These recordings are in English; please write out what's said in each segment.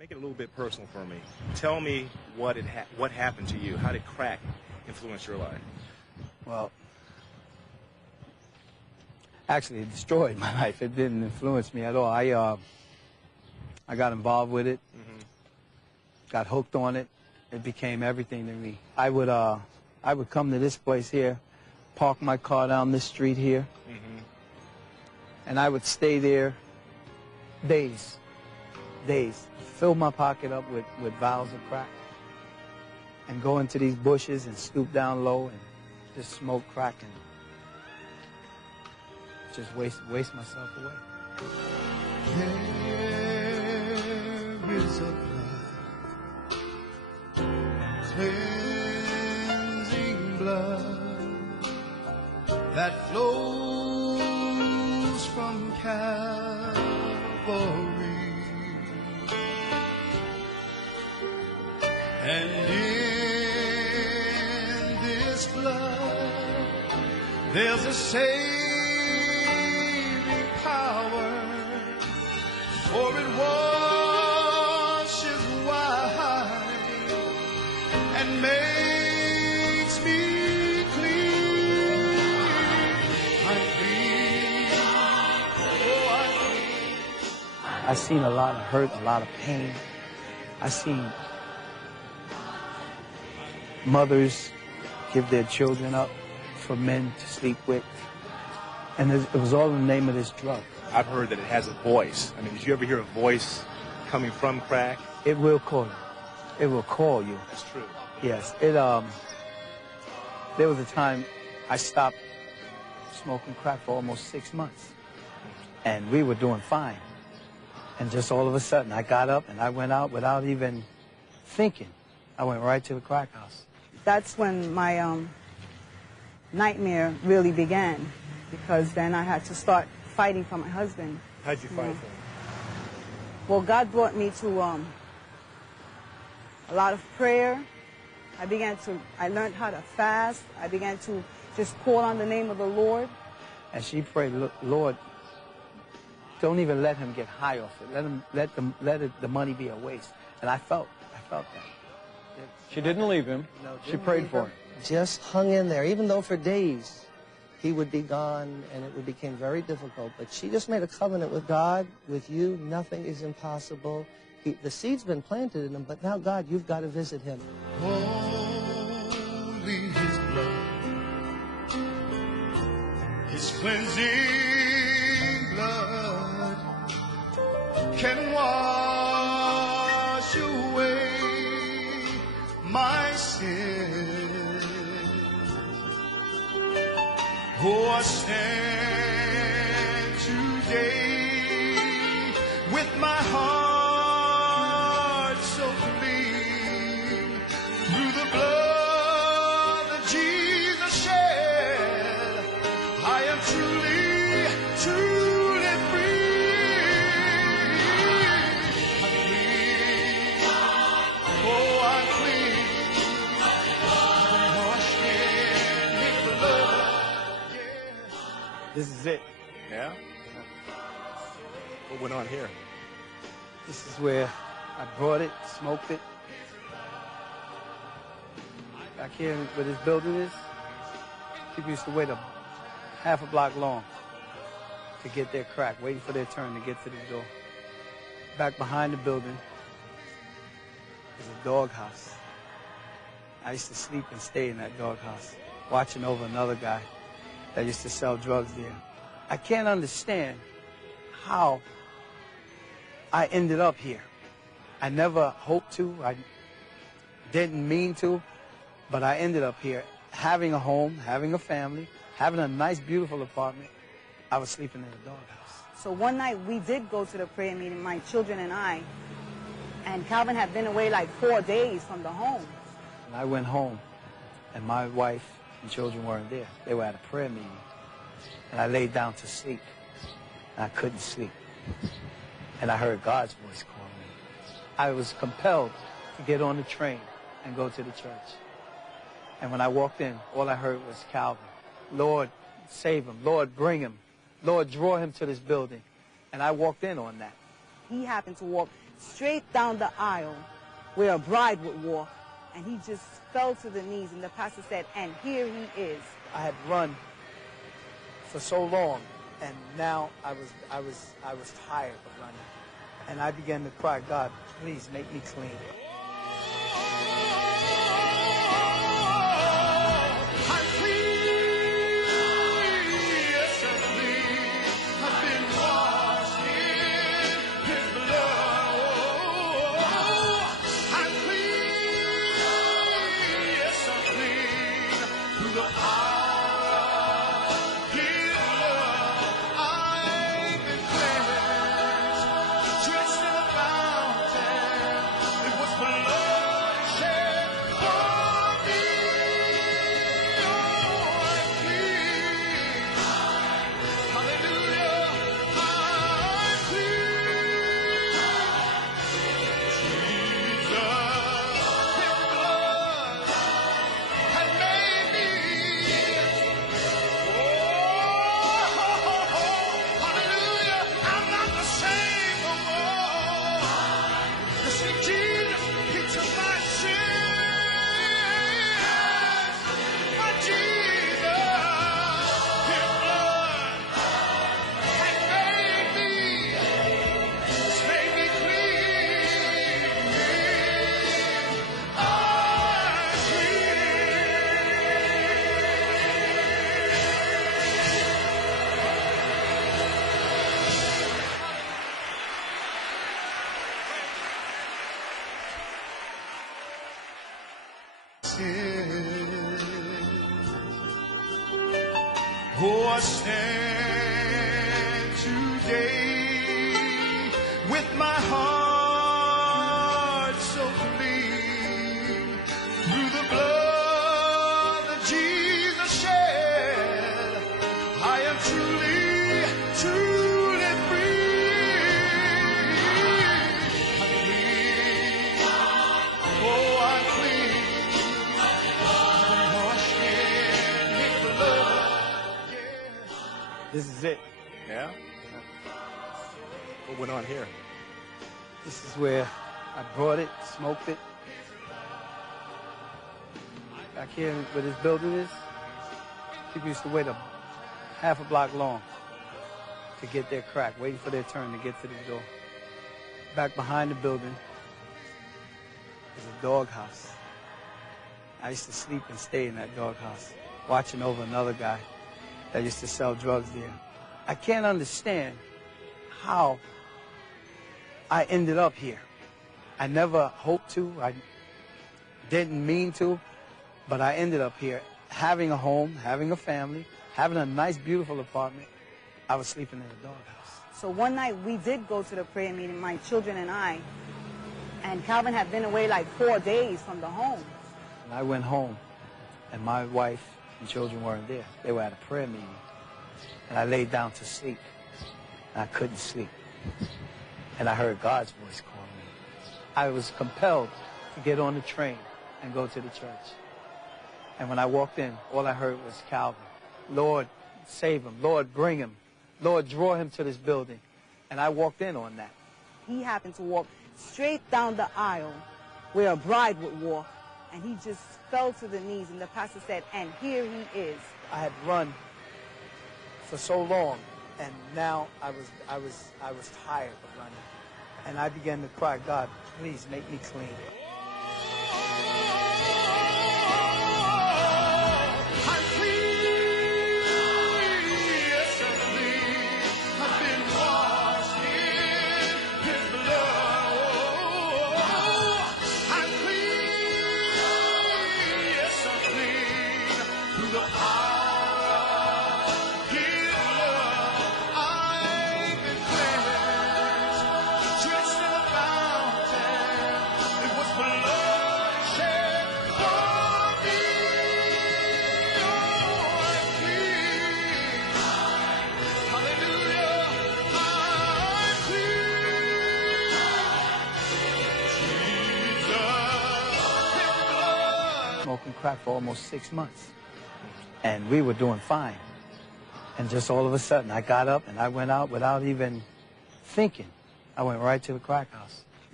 Make it a little bit personal for me. Tell me what happened to you. How did crack influence your life? Well, actually, it destroyed my life. It didn't influence me at all. I got involved with it, got hooked on it. It became everything to me. I would come to this place here, park my car down this street here, and I would stay there days, fill my pocket up with vials of crack, and go into these bushes and stoop down low and just smoke crack and just waste myself away. There is a blood, cleansing blood that flows from Calvary. And in this blood, there's a saving power, for it washes white and makes me clean. I'm clean. Oh, I'm clean. I've seen a lot of hurt, a lot of pain. I've seen mothers give their children up for men to sleep with. And it was all in the name of this drug. I've heard that it has a voice. I mean, did you ever hear a voice coming from crack? It will call you. It will call you. That's true. Yes. There was a time I stopped smoking crack for almost 6 months. And we were doing fine. And just all of a sudden, I got up and I went out without even thinking. I went right to the crack house. That's when my nightmare really began, because then I had to start fighting for my husband. How'd you fight for him? Well, God brought me to a lot of prayer. I learned how to fast. I began to just call on the name of the Lord. And she prayed, Lord, don't even let him get high off it. Let the money be a waste. And I felt that. She didn't leave him. No, she prayed for him. Just hung in there, even though for days he would be gone and it became very difficult. But she just made a covenant with God, with you. Nothing is impossible. The seed's been planted in him, but now, God, you've got to visit him. Only his blood, his cleansing blood can wash away my sins. Oh, I stand today with my heart so clean through the blood that Jesus shed. I am truly, truly free. I'm clean. Oh, I'm clean. This is it. Yeah? What went on here? This is where I brought it, smoked it. Back here where this building is, people used to wait half a block long to get their crack, waiting for their turn to get to the door. Back behind the building is a doghouse. I used to sleep and stay in that doghouse, watching over another guy that used to sell drugs there. I can't understand how I ended up here. I never hoped to, I didn't mean to, but I ended up here having a home, having a family, having a nice, beautiful apartment. I was sleeping in a doghouse. So one night we did go to the prayer meeting, my children and I, and Calvin had been away like 4 days from the home. And I went home, and my wife and children weren't there. They were at a prayer meeting. And I laid down to sleep, and I couldn't sleep. And I heard God's voice calling me. I was compelled to get on the train and go to the church. And when I walked in, all I heard was Calvin. Lord, save him. Lord, bring him. Lord, draw him to this building. And I walked in on that. He happened to walk straight down the aisle where a bride would walk, and he just fell to the knees, and the pastor said, and here he is. I had run for so long, and now I was tired of running. And I began to cry, God, please make me clean. I'm clean, yes, I'm clean. I've been washed in His blood. I'm clean, yes, I'm clean. Through the power of His love, I've been cleansed. Just in the fountain, it was blood shed for me. Oh, I'm clean. Hallelujah, I'm clean. Jesus, His blood has made me. Oh, hallelujah, I'm not the same no more. You see, Jesus, He took my sins. My Jesus, His blood has made me. It's made me clean. I'm Oh, I stand today with my heart so clean through the blood that Jesus shed. I am truly, truly free. I'm clean. Oh, I'm clean. I'm washed in His blood. This is it. Yeah? What went on here? This is where I brought it, smoked it. Back here where this building is, people used to wait a half a block long to get their crack, waiting for their turn to get to the door. Back behind the building is a doghouse. I used to sleep and stay in that doghouse, watching over another guy that used to sell drugs there. I can't understand how I ended up here. I never hoped to. I didn't mean to, but I ended up here having a home, having a family, having a nice, beautiful apartment. I was sleeping in a doghouse. So one night we did go to the prayer meeting, my children and I, and Calvin had been away like 4 days from the home. And I went home, and my wife and children weren't there. They were at a prayer meeting. And I laid down to sleep, and I couldn't sleep. And I heard God's voice calling me. I was compelled to get on the train and go to the church. And when I walked in, all I heard was Calvin. Lord, save him. Lord, bring him. Lord, draw him to this building. And I walked in on that. He happened to walk straight down the aisle where a bride would walk, and he just fell to the knees, and the pastor said, and here he is. I had run for so long, and now I was tired of running. And I began to cry, God, please make me clean. I'm clean, yes, I'm clean. I've been washed in His blood. I'm clean, yes, I'm clean. Through the power of His love, I've been cleansed. Just in the fountain, it was blood shed for me. Oh, I'm clean. Hallelujah, I'm clean. Jesus, His blood. Smoking crack for almost 6 months. And we were doing fine. And just all of a sudden, I got up and I went out without even thinking. I went right to the crack house.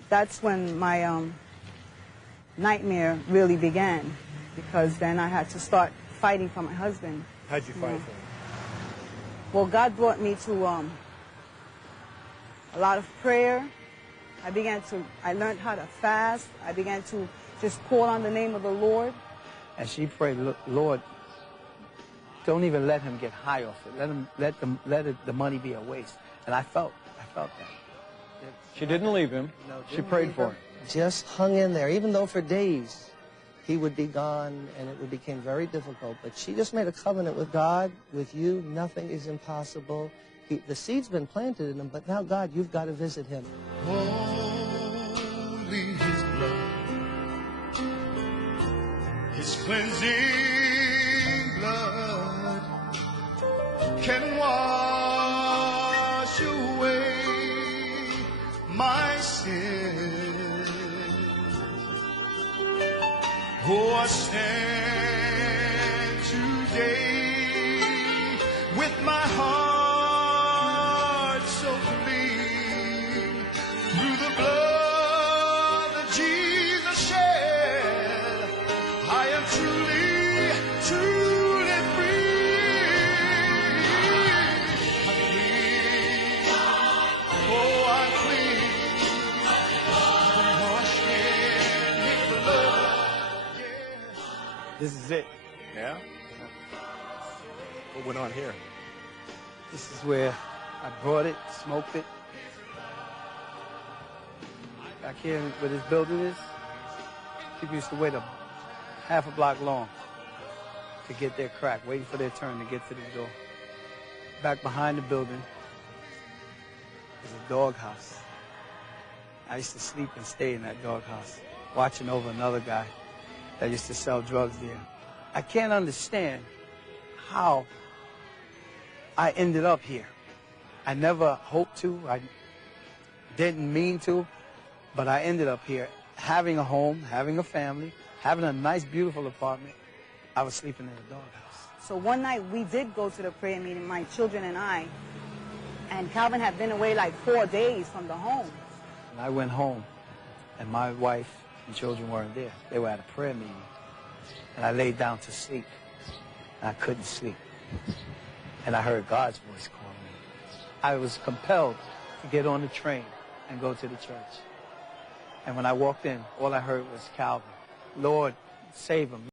that's when my nightmare really began, because then I had to start fighting for my husband. How'd you fight for him? Well, God brought me to a lot of prayer. I learned how to fast. I began to just call on the name of the Lord. And she prayed, Lord, don't even let him get high off it. Let the money be a waste. And I felt that. She didn't leave him. No, She didn't prayed leave for him. him. Just hung in there, even though for days he would be gone and it became very difficult. But she just made a covenant with God, with you, nothing is impossible. The seed's been planted in him, but now, God, you've got to visit him. Only his blood, his cleansing blood, can wash away my sin. Oh, I stand today with my heart so clean, through the blood that Jesus shed, I am truly, truly free. I'm clean. Oh, I'm clean. Washed in His blood. This is it. Yeah? What went on here? This is where I brought it, smoked it. Back here where this building is, people used to wait a half a block long to get their crack, waiting for their turn to get to the door. Back behind the building is a doghouse. I used to sleep and stay in that doghouse, watching over another guy that used to sell drugs there. I can't understand how I ended up here. I never hoped to. I didn't mean to, but I ended up here having a home, having a family, having a nice, beautiful apartment. I was sleeping in a doghouse. So one night we did go to the prayer meeting, my children and I, and Calvin had been away like 4 days from the home. And I went home, and my wife and children weren't there. They were at a prayer meeting. And I laid down to sleep, and I couldn't sleep. And I heard God's voice calling me. I was compelled to get on the train and go to the church. And when I walked in, all I heard was, Calvin, Lord, save him.